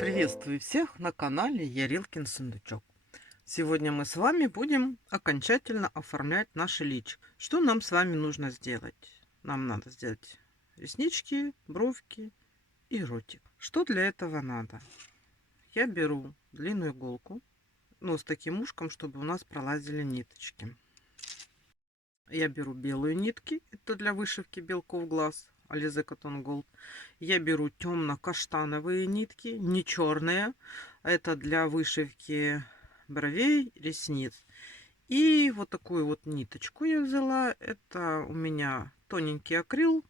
Приветствую всех на канале Ярилкин Сундучок. Сегодня мы с вами будем окончательно оформлять наше личико. Что нам с вами нужно сделать? Нам надо сделать реснички, бровки и ротик. Что для этого надо? Я беру длинную иголку, но с таким ушком, чтобы у нас пролазили ниточки. Я беру белые нитки, это для вышивки белков глаз, Alize Cotton Gold. Я беру темно-каштановые нитки, не черные, это для вышивки бровей, ресниц. И вот такую вот ниточку я взяла, это у меня тоненький акрил,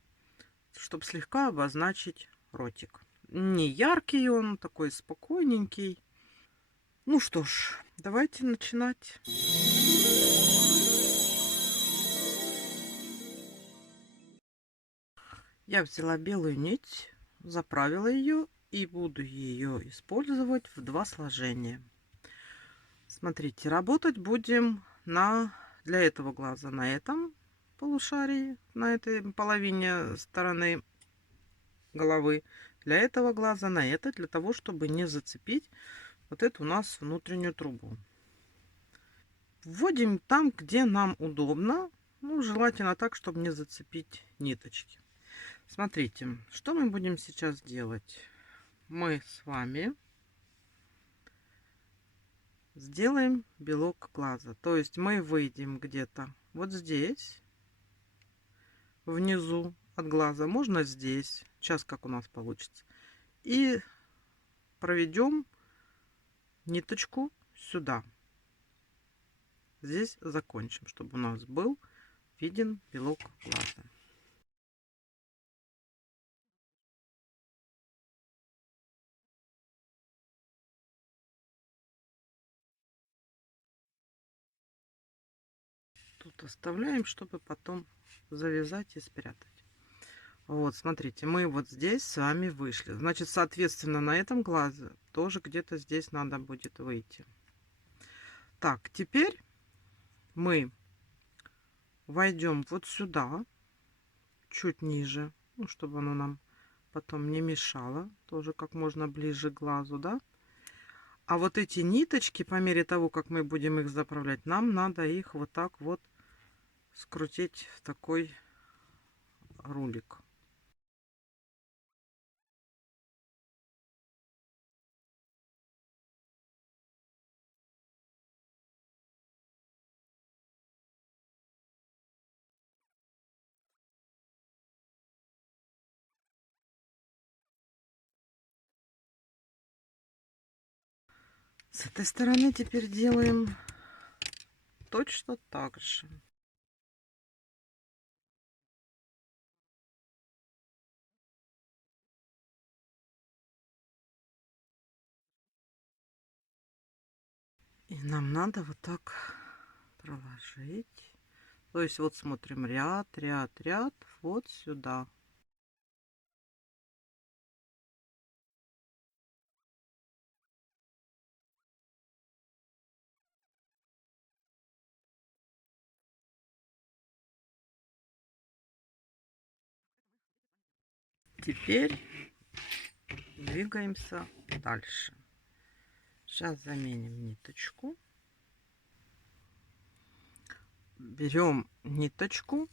чтобы слегка обозначить ротик. Не яркий он, такой спокойненький. Ну что ж, давайте начинать. Я взяла белую нить, заправила ее и буду ее использовать в два сложения. Смотрите, работать будем для этого глаза на этом полушарии, на этой половине стороны головы, для этого глаза на это, для того, чтобы не зацепить вот эту у нас внутреннюю трубу. Вводим там, где нам удобно, ну, желательно так, чтобы не зацепить ниточки. Смотрите, что мы будем сейчас делать. Мы с вами сделаем белок глаза. То есть мы выйдем где-то вот здесь, внизу от глаза. Можно здесь. Сейчас как у нас получится. И проведем ниточку сюда. Здесь закончим, чтобы у нас был виден белок глаза. Тут оставляем, чтобы потом завязать и спрятать. Вот, смотрите, мы вот здесь с вами вышли. Значит, соответственно, на этом глазе тоже где-то здесь надо будет выйти. Так, теперь мы войдем вот сюда, чуть ниже, ну, чтобы оно нам потом не мешало. Тоже как можно ближе к глазу, да? А вот эти ниточки, по мере того, как мы будем их заправлять, нам надо их вот так вот скрутить в такой рулик. С этой стороны теперь делаем точно так же. И нам надо вот так проложить. То есть вот смотрим ряд, ряд, ряд, вот сюда. Теперь двигаемся дальше. Сейчас заменим ниточку. Берем ниточку,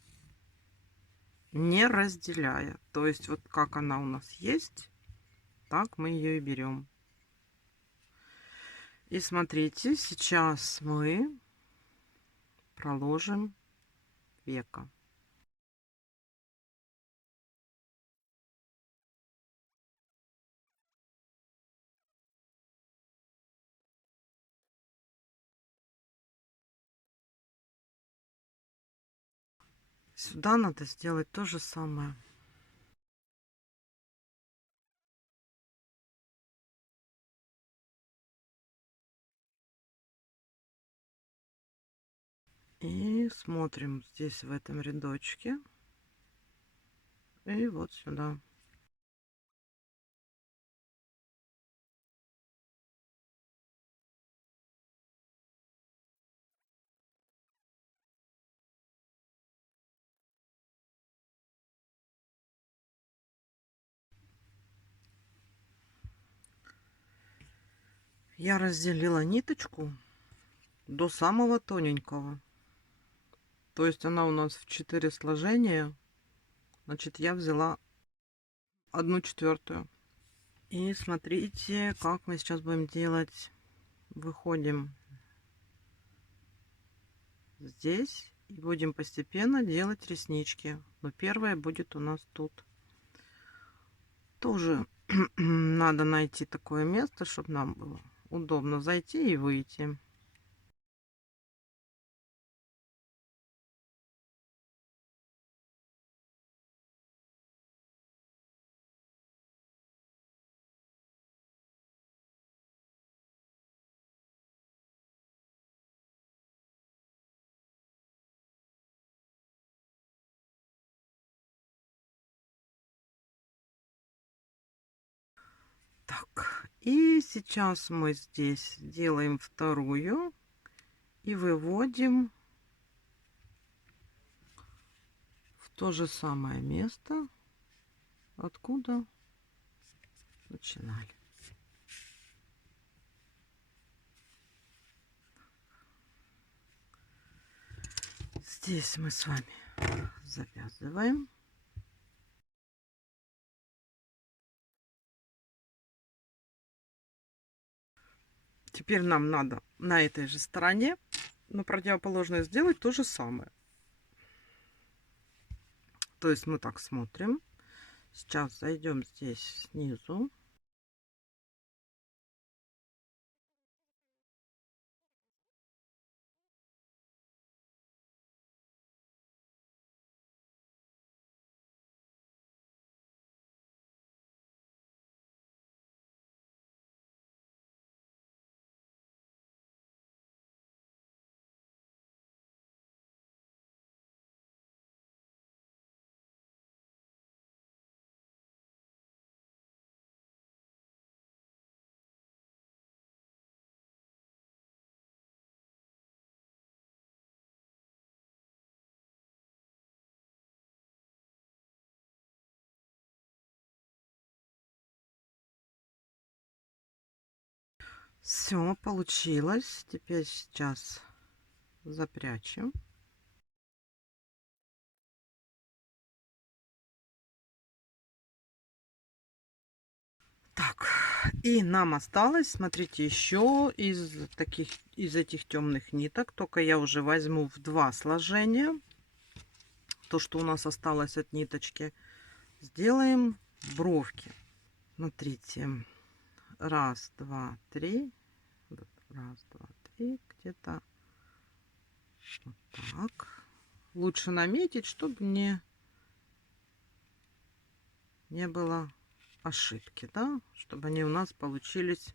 не разделяя. То есть вот как она у нас есть, так мы ее и берем. И смотрите, сейчас мы проложим веко. Сюда надо сделать то же самое. И смотрим здесь в этом рядочке. И вот сюда. Я разделила ниточку до самого тоненького. То есть она у нас в 4 сложения. Значит, я взяла 1/4. И смотрите, как мы сейчас будем делать. Выходим здесь и будем постепенно делать реснички. Но первое будет у нас тут. Тоже надо найти такое место, чтобы нам было удобно зайти и выйти. Так, и сейчас мы здесь делаем вторую и выводим в то же самое место, откуда начинали. Здесь мы с вами завязываем. Теперь нам надо на этой же стороне, на противоположной, сделать то же самое. То есть мы так смотрим. Сейчас зайдем здесь снизу. Все получилось. Теперь сейчас запрячем. Так, и нам осталось, смотрите, еще из этих темных ниток, только я уже возьму в 2 сложения. То, что у нас осталось от ниточки, сделаем бровки. Смотрите, раз, два, три, раз, два, три, где-то вот так. Лучше наметить, чтобы не было ошибки, да, чтобы они у нас получились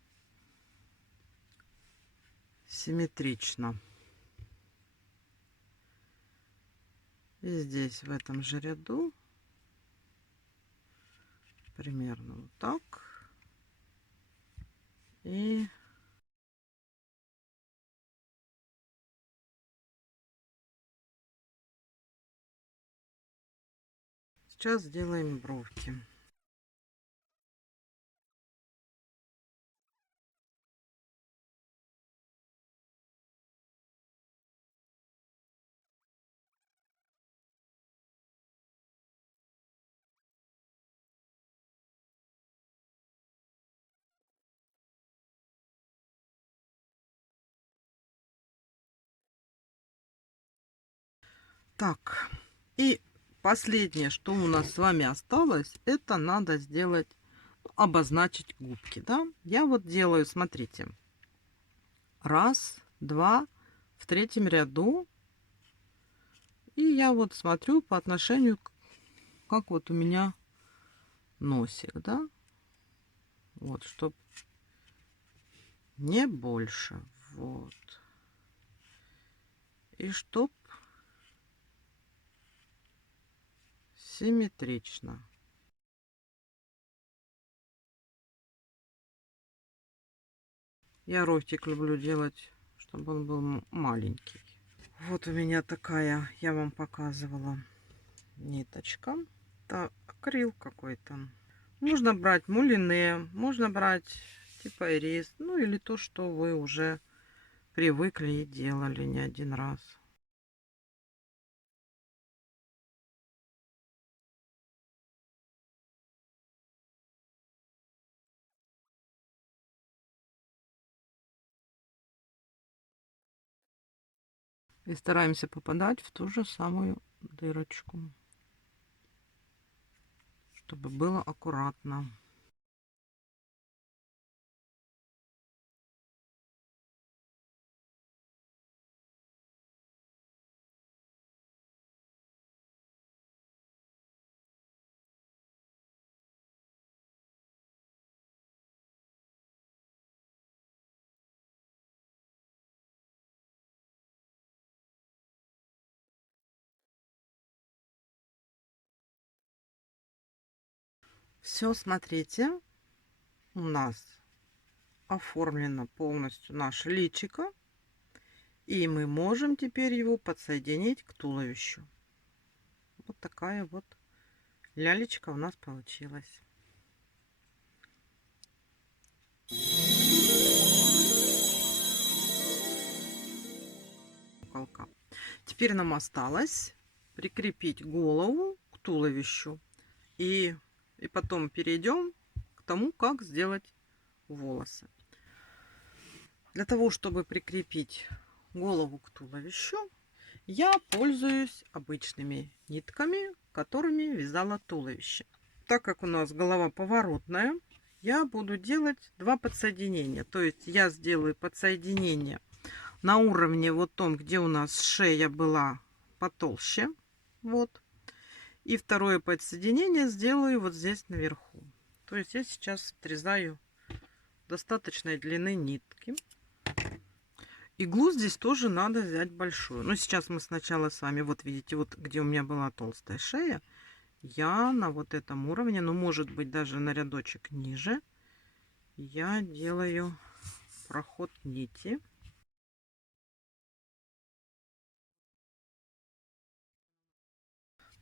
симметрично. И здесь в этом же ряду примерно вот так. И сейчас сделаем бровки. Так, и последнее, что у нас с вами осталось, это надо сделать, обозначить губки, да. Я вот делаю, смотрите, раз, два, в 3-м ряду, и я вот смотрю по отношению, как вот у меня носик, да, вот, чтобы не больше, вот, и чтоб симметрично. Я ротик люблю делать, чтобы он был маленький. Вот у меня такая, я вам показывала, ниточка. Это акрил какой-то. Можно брать мулине, можно брать типа ирис, ну или то, что вы уже привыкли и делали не один раз. И стараемся попадать в ту же самую дырочку, чтобы было аккуратно. Все, смотрите, у нас оформлено полностью наше личико. И мы можем теперь его подсоединить к туловищу. Вот такая вот лялечка у нас получилась. Куколка. Теперь нам осталось прикрепить голову к туловищу. И потом перейдем к тому, как сделать волосы. Для того, чтобы прикрепить голову к туловищу, я пользуюсь обычными нитками, которыми вязала туловище. Так как у нас голова поворотная, я буду делать два подсоединения. То есть я сделаю подсоединение на уровне вот том, где у нас шея была потолще. Вот. И второе подсоединение сделаю вот здесь наверху. То есть я сейчас отрезаю достаточной длины нитки. Иглу здесь тоже надо взять большую. Но сейчас мы сначала с вами, вот видите, вот где у меня была толстая шея, я на вот этом уровне, ну может быть даже на рядочек ниже, я делаю проход нити.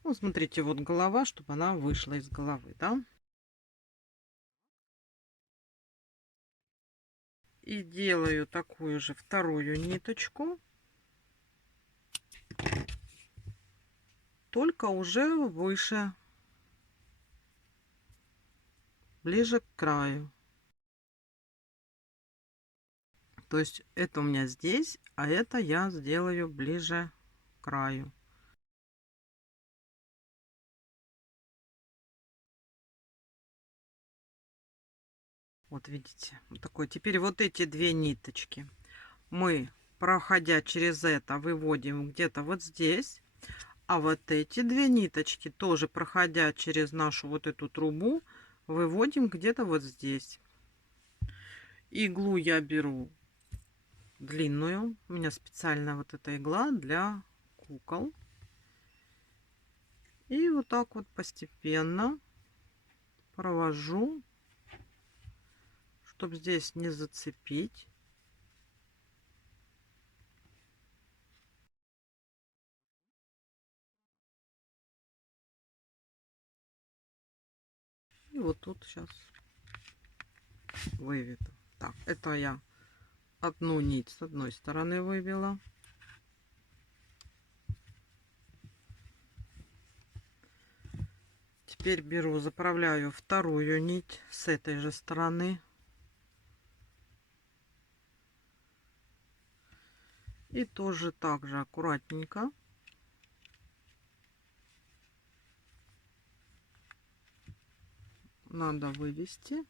Ну, смотрите, вот голова, чтобы она вышла из головы, да. И делаю такую же вторую ниточку, только уже выше, ближе к краю. То есть это у меня здесь, а это я сделаю ближе к краю. Вот видите, вот такой. Теперь вот эти две ниточки мы, проходя через это, выводим где-то вот здесь. А вот эти две ниточки, тоже проходя через нашу вот эту трубу, выводим где-то вот здесь. Иглу я беру длинную. У меня специальная вот эта игла для кукол. И вот так вот постепенно провожу, чтобы здесь не зацепить. И вот тут сейчас выведу. Так, это я одну нить с одной стороны вывела. Теперь беру, заправляю вторую нить с этой же стороны. И тоже так же аккуратненько надо вывести.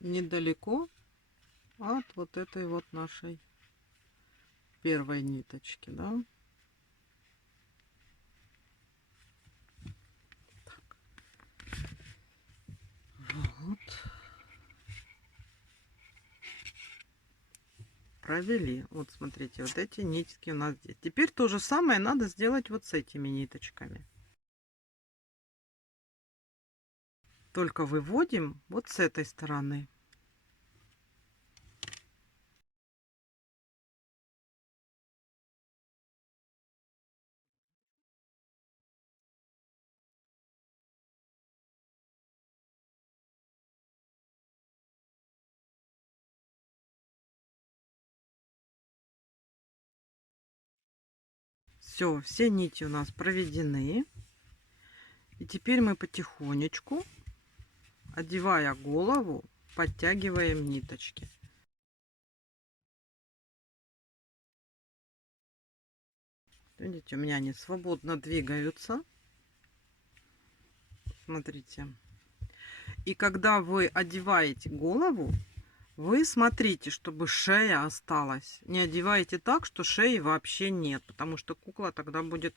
Недалеко от вот этой вот нашей первой ниточки, да. Так. Вот. Провели. Вот смотрите, вот эти нитки у нас здесь. Теперь то же самое надо сделать вот с этими ниточками. Только выводим вот с этой стороны. Все нити у нас проведены. И теперь мы потихонечку, одевая голову, подтягиваем ниточки. Видите, у меня они свободно двигаются. Смотрите. И когда вы одеваете голову, вы смотрите, чтобы шея осталась. Не одевайте так, что шеи вообще нет, потому что кукла тогда будет,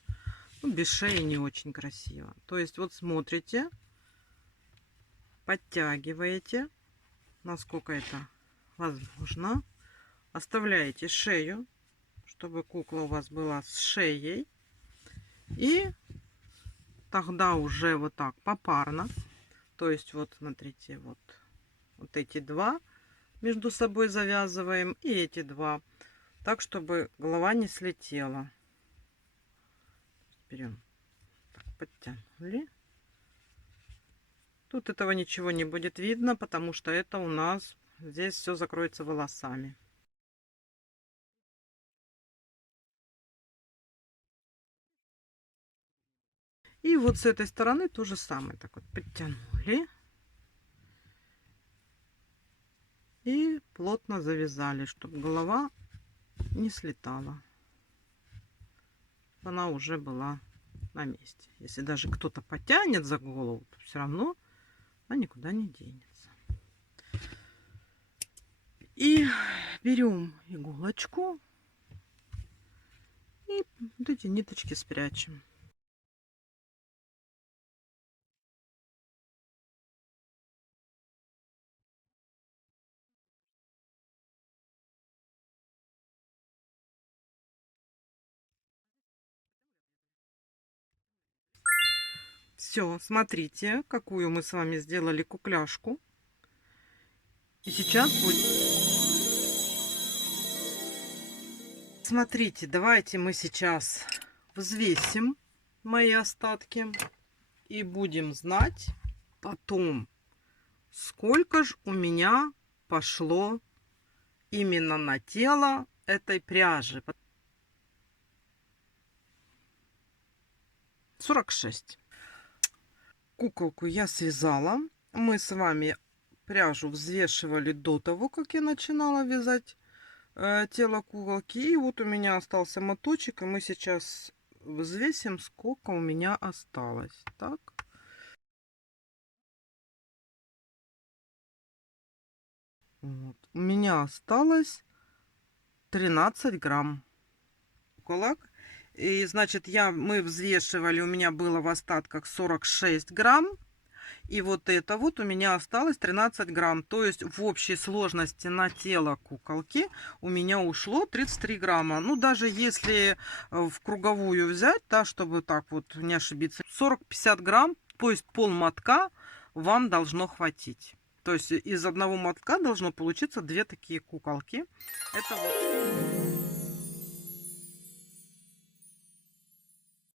ну, без шеи не очень красиво. То есть вот смотрите, подтягиваете, насколько это возможно. Оставляете шею, чтобы кукла у вас была с шеей. И тогда уже вот так попарно. То есть вот смотрите, вот эти два между собой завязываем и эти два, так чтобы голова не слетела. Берем, так, подтянули. Тут этого ничего не будет видно, потому что это у нас здесь все закроется волосами. И вот с этой стороны то же самое, так вот подтянули и плотно завязали, чтобы голова не слетала. Она уже была на месте. Если даже кто-то потянет за голову, то все равно она никуда не денется. И берем иголочку и вот эти ниточки спрячем. Все, смотрите, какую мы с вами сделали кукляшку. И сейчас будет... Смотрите, давайте мы сейчас взвесим мои остатки и будем знать потом, сколько же у меня пошло именно на тело этой пряжи. 46. Куколку я связала. Мы с вами пряжу взвешивали до того, как я начинала вязать тело куколки. И вот у меня остался моточек, и мы сейчас взвесим, сколько у меня осталось. Так. Вот. У меня осталось 13 грамм куколок. И значит, мы взвешивали, у меня было в остатках 46 грамм. И вот это вот у меня осталось 13 грамм. То есть в общей сложности на тело куколки у меня ушло 33 грамма. Ну, даже если в круговую взять, да, чтобы так вот не ошибиться, 40-50 грамм, то есть пол мотка вам должно хватить. То есть из одного мотка должно получиться две такие куколки. Это вот...